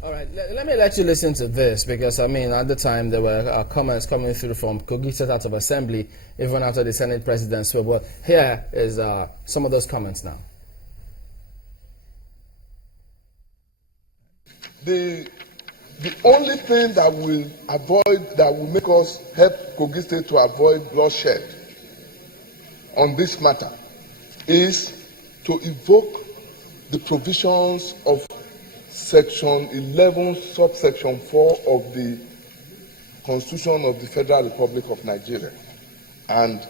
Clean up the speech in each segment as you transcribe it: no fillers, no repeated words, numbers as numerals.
All right, let me let you listen to this because, I mean, at the time there were comments coming through from Kogi State House of Assembly even after the Senate President spoke. Well, here is some of those comments now. The only thing that will make us help Kogi State to avoid bloodshed on this matter is to invoke the provisions of Section 11, subsection 4 of the Constitution of the Federal Republic of Nigeria. And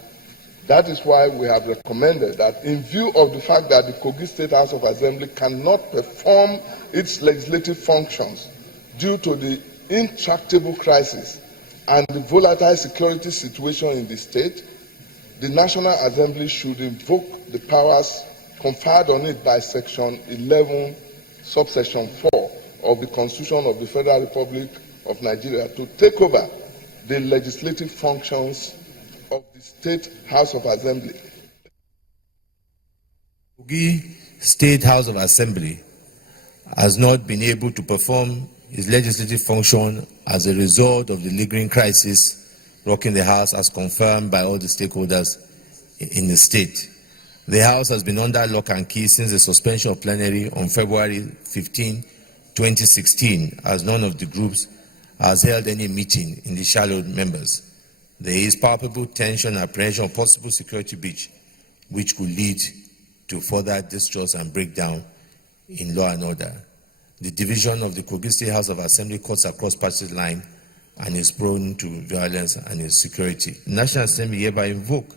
that is why we have recommended that, in view of the fact that the Kogi State House of Assembly cannot perform its legislative functions due to the intractable crisis and the volatile security situation in the state, the National Assembly should invoke the powers conferred on it by Section 11, subsection 4 of the Constitution of the Federal Republic of Nigeria to take over the legislative functions of the State House of Assembly. Kogi State House of Assembly has not been able to perform its legislative function as a result of the lingering crisis rocking the House, as confirmed by all the stakeholders in the state. The House has been under lock and key since the suspension of plenary on February 15, 2016, as none of the groups has held any meeting in the shallowed members. There is palpable tension and apprehension of possible security breach, which could lead to further distrust and breakdown in law and order. The division of the Kogi State House of Assembly cuts across party line and is prone to violence and insecurity. The National Assembly hereby invoke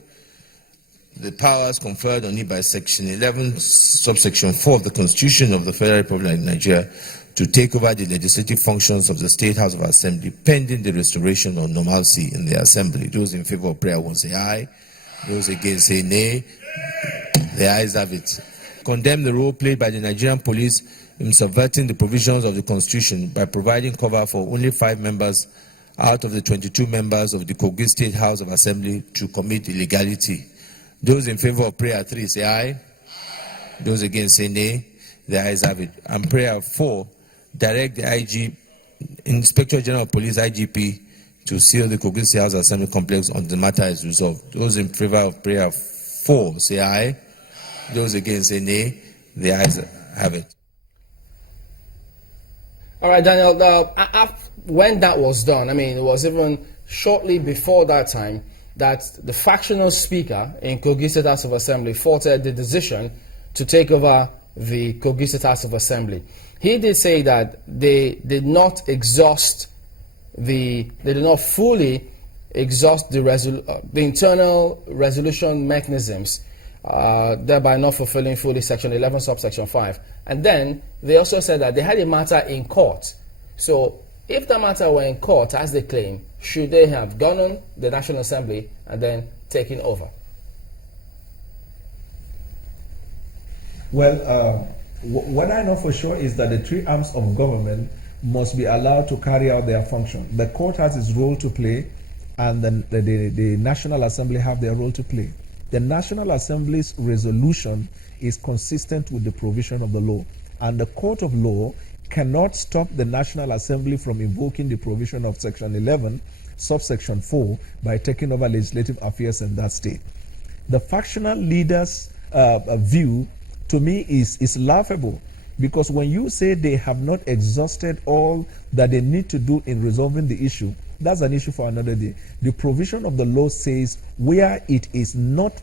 the powers conferred on it by Section 11, subsection 4 of the Constitution of the Federal Republic of Nigeria to take over the legislative functions of the State House of Assembly pending the restoration of normalcy in the Assembly. Those in favor of prayer will say aye. Those against say nay. The ayes have it. Condemn the role played by the Nigerian police in subverting the provisions of the Constitution by providing cover for only 5 members out of the 22 members of the Kogi State House of Assembly to commit illegality. Those in favor of prayer 3 say aye. Those against say nay. The ayes have it. And prayer 4, direct the IG, Inspector General of Police, IGP, to seal the Kogi State House Assembly complex until the matter is resolved. Those in favor of prayer 4 say aye. Those against say nay. The ayes have it. All right, Daniel, when that was done, I mean, it was even shortly before that time that the factional speaker in Kogi State House of Assembly faulted the decision to take over the Kogi State House of Assembly. He did say that they did not fully exhaust the internal resolution mechanisms, thereby not fulfilling fully Section 11, subsection 5. And then they also said that they had a matter in court. So if the matter were in court, as they claim, should they have gone on the National Assembly and then taken over? Well, what I know for sure is that the 3 arms of government must be allowed to carry out their function. The court has its role to play, and then the National Assembly have their role to play. The National Assembly's resolution is consistent with the provision of the law, and the court of law cannot stop the National Assembly from invoking the provision of Section 11, subsection 4, by taking over legislative affairs in that state. The factional leaders' view, to me, is laughable, because when you say they have not exhausted all that they need to do in resolving the issue, that's an issue for another day. The provision of the law says where it is not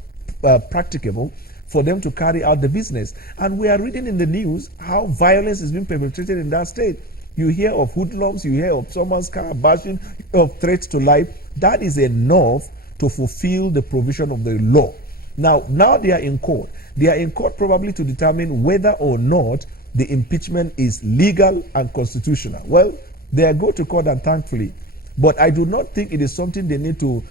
practicable for them to carry out the business. And we are reading in the news how violence is being perpetrated in that state. You hear of hoodlums, you hear of someone's car bashing, of threats to life. That is enough to fulfill the provision of the law. Now they are in court. They are in court probably to determine whether or not the impeachment is legal and constitutional. Well, they go to court, and thankfully. But I do not think it is something they need to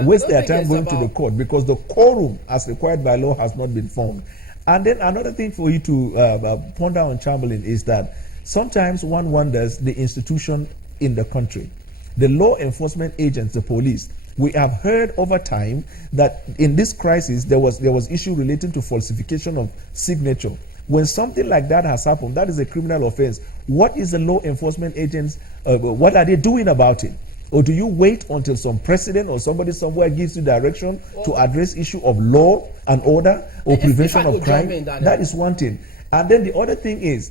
waste their time going to the court, because the quorum as required by law has not been formed. And then another thing for you to ponder on, Chamberlain, is that sometimes one wonders the institution in the country. The law enforcement agents, the police, we have heard over time that in this crisis there was issue relating to falsification of signature. When something like that has happened, that is a criminal offense. What is the law enforcement agents, what are they doing about it? Or do you wait until some president or somebody somewhere gives you direction to address issue of law and order or prevention of crime? That is one thing. And then the other thing is,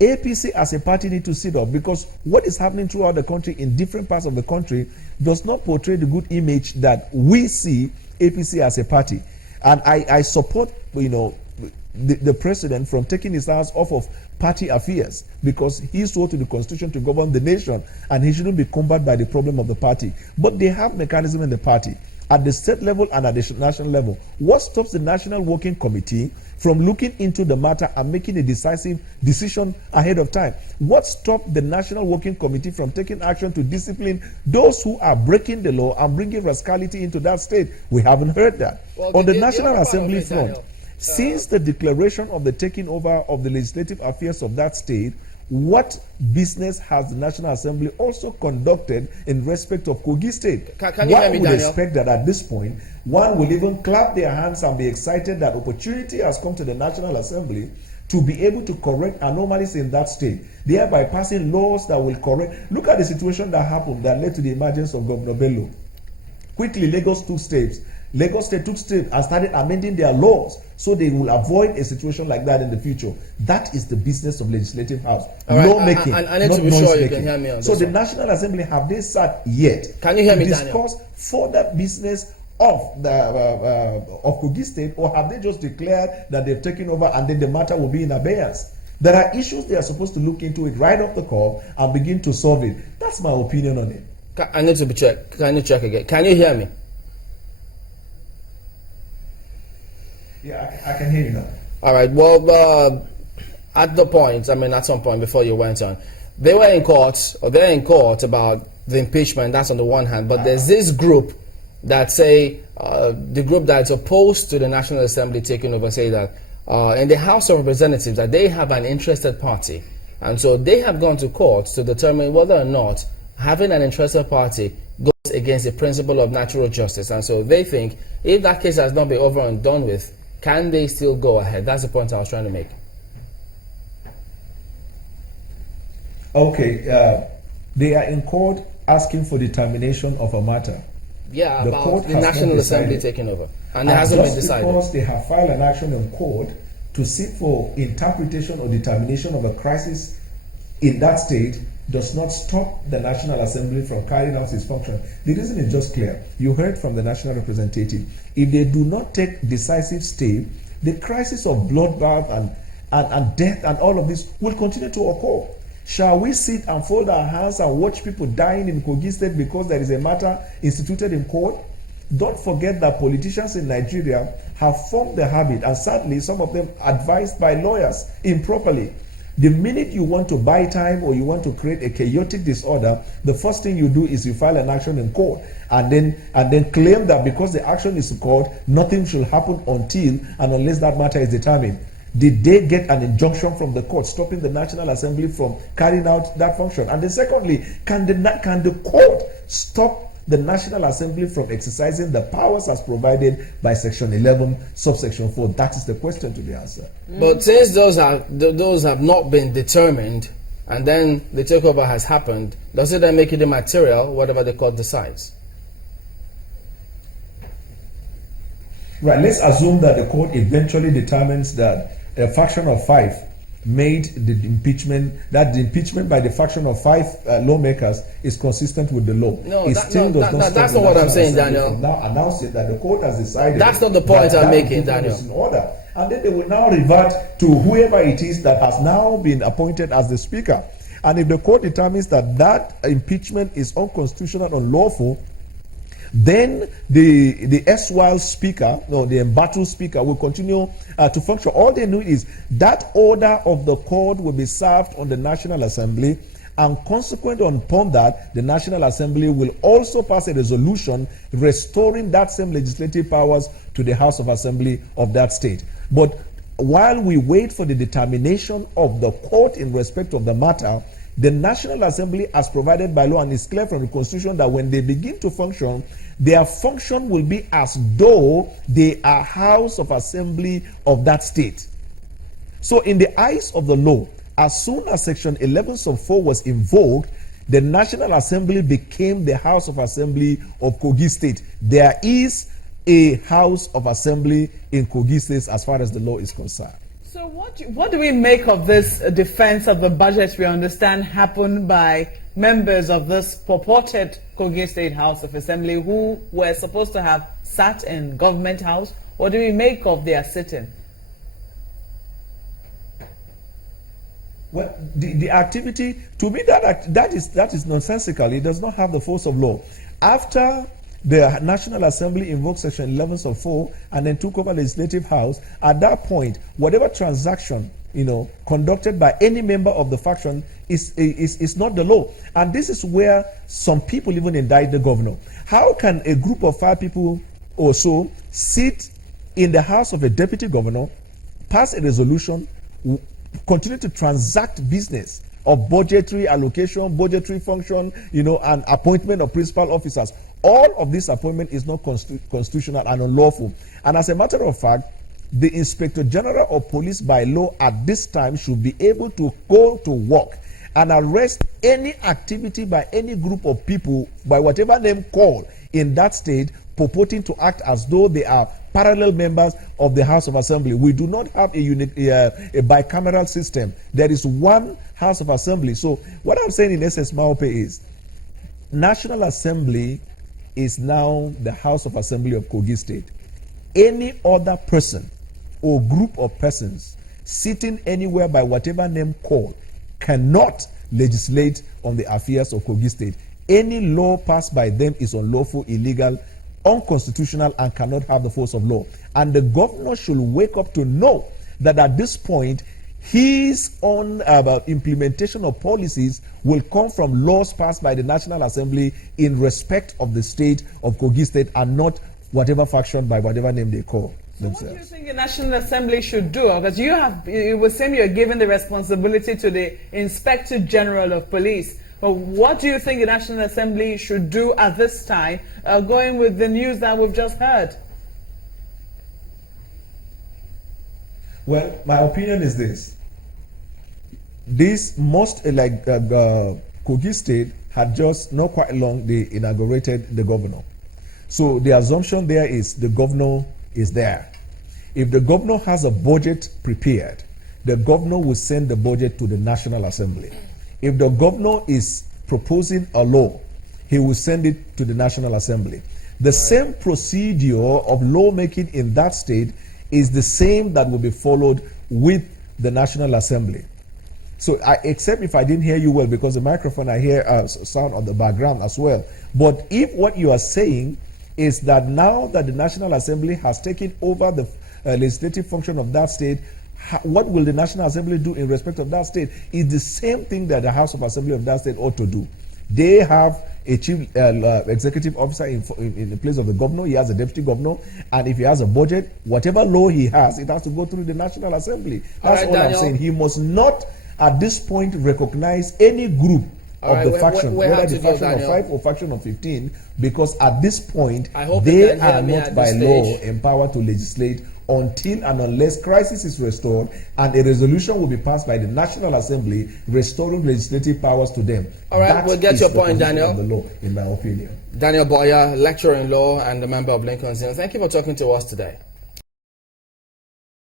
APC as a party need to sit up, because what is happening throughout the country in different parts of the country does not portray the good image that we see APC as a party. And I support, the president from taking his hands off of party affairs, because he swore to the constitution to govern the nation, and he shouldn't be cumbered by the problem of the party. But they have mechanism in the party at the state level and at the national level. What stops the National Working Committee from looking into the matter and making a decisive decision ahead of time? What stopped the National Working Committee from taking action to discipline those who are breaking the law and bringing rascality into that state? We haven't heard that. Well, on the National Assembly front, since the declaration of the taking over of the legislative affairs of that state, what business has the National Assembly also conducted in respect of Kogi State? Can you hear me, would Daniel? expect that at this point, one will even clap their hands and be excited that opportunity has come to the National Assembly to be able to correct anomalies in that state, thereby passing laws that will correct. Look at the situation that happened that led to the emergence of Governor Bello. Quickly, Lagos took steps. Lagos State took steps and started amending their laws so they will avoid a situation like that in the future. That is the business of Legislative House. Right, Lawmaking, I need not to be noise sure you making. can hear me on this So the one. National Assembly, have they sat yet Can you hear to me, Daniel? discuss further business of the of Kogi State, or have they just declared that they've taken over and then the matter will be in abeyance? There are issues they are supposed to look into it right off the cuff and begin to solve it. That's my opinion on it. I need to be checked. Can you check again? Can you hear me? Yeah, I can hear you now. All right. Well, at some point before you went on, they're in court about the impeachment. That's on the one hand, but there's this group that say the group that's opposed to the National Assembly taking over say that in the House of Representatives that they have an interested party, and so they have gone to court to determine whether or not having an interested party goes against the principle of natural justice. And so they think if that case has not been over and done with, can they still go ahead? That's the point I was trying to make. Okay, they are in court asking for determination of a matter. Yeah, The about court the has National not Assembly decided. taking over. And it hasn't been just decided. because they have filed an action in court to seek for interpretation or determination of a crisis in that state does not stop the National Assembly from carrying out its function. The reason is just clear. You heard from the national representative. If they do not take decisive step, the crisis of bloodbath and death and all of this will continue to occur. Shall we sit and fold our hands and watch people dying in Kogi State because there is a matter instituted in court? Don't forget that politicians in Nigeria have formed the habit, and sadly some of them advised by lawyers improperly. The minute you want to buy time or you want to create a chaotic disorder, the first thing you do is you file an action in court and then claim that because the action is in court, nothing should happen until and unless that matter is determined. Did they get an injunction from the court stopping the National Assembly from carrying out that function? And then secondly, can the court stop the National Assembly from exercising the powers as provided by Section 11, subsection 4? That is the question to be answered. But since those have not been determined, and then the takeover has happened, does it then make it immaterial, whatever the court decides? Right, let's assume that the court eventually determines that a faction of 5 made the impeachment, that the impeachment by the faction of 5 lawmakers is consistent with the law. No, that's not what I'm saying, Daniel. Now announce it that the court has decided. That's not the point I'm making, Daniel. Is in order, and then they will now revert to whoever it is that has now been appointed as the speaker. And if the court determines that that impeachment is unconstitutional, unlawful, then the erstwhile speaker, or the embattled speaker, will continue to function. All they know is that order of the court will be served on the National Assembly, and consequent upon that, the National Assembly will also pass a resolution restoring that same legislative powers to the House of Assembly of that state. But while we wait for the determination of the court in respect of the matter, the National Assembly, as provided by law, and it's clear from the Constitution that when they begin to function, their function will be as though they are House of Assembly of that state. So in the eyes of the law, as soon as Section 11 sub 4 was invoked, the National Assembly became the House of Assembly of Kogi State. There is a House of Assembly in Kogi State as far as the law is concerned. So what do we make of this defense of the budget we understand happened by members of this purported Kogi State House of Assembly who were supposed to have sat in Government House? What do we make of their sitting? Well, the activity, to me, that is nonsensical. It does not have the force of law. After the National Assembly invoked Section 11 sub 4 and then took over Legislative House, at that point, whatever transaction conducted by any member of the faction is not the law. And this is where some people even indict the governor. How can a group of 5 people or so sit in the house of a deputy governor, pass a resolution, continue to transact business of budgetary allocation, budgetary function, and appointment of principal officers? All of this appointment is not constitutional and unlawful. And as a matter of fact, the Inspector General of Police by law at this time should be able to go to work and arrest any activity by any group of people by whatever name called in that state purporting to act as though they are parallel members of the House of Assembly. We do not have a bicameral system. There is one House of Assembly. So what I'm saying in essence, Maope, is National Assembly is now the House of Assembly of Kogi State. Any other person or group of persons sitting anywhere by whatever name called cannot legislate on the affairs of Kogi State. Any law passed by them is unlawful, illegal, unconstitutional, and cannot have the force of law. And the governor should wake up to know that at this point, his own implementation of policies will come from laws passed by the National Assembly in respect of the state of Kogi State and not whatever faction by whatever name they call themselves. What do you think the National Assembly should do? Because you would seem you're given the responsibility to the Inspector General of Police. But what do you think the National Assembly should do at this time, going with the news that we've just heard? Well, my opinion is this. This Kogi State had just not quite long they inaugurated the governor. So the assumption there is the governor is there. If the governor has a budget prepared, the governor will send the budget to the National Assembly. If the governor is proposing a law, he will send it to the National Assembly. The same procedure of lawmaking in that state is the same that will be followed with the National Assembly. So, except if I didn't hear you well, because the microphone I hear sound on the background as well. But if what you are saying is that now that the National Assembly has taken over the legislative function of that state, what will the National Assembly do in respect of that state? Is the same thing that the House of Assembly of that state ought to do. They have a chief executive officer in the place of the governor. He has a deputy governor, and if he has a budget, whatever law he has, it has to go through the National Assembly. That's all I'm saying. He must not, at this point, recognize any group of the faction, whether the faction of 5 or faction of 15, because at this point, they are not by law empowered to legislate until and unless crisis is restored and a resolution will be passed by the National Assembly restoring legislative powers to them. All right, we'll get your point, Daniel. Of the law, in my opinion. Daniel Boyer, lecturer in law and a member of Lincoln's Inn. Thank you for talking to us today.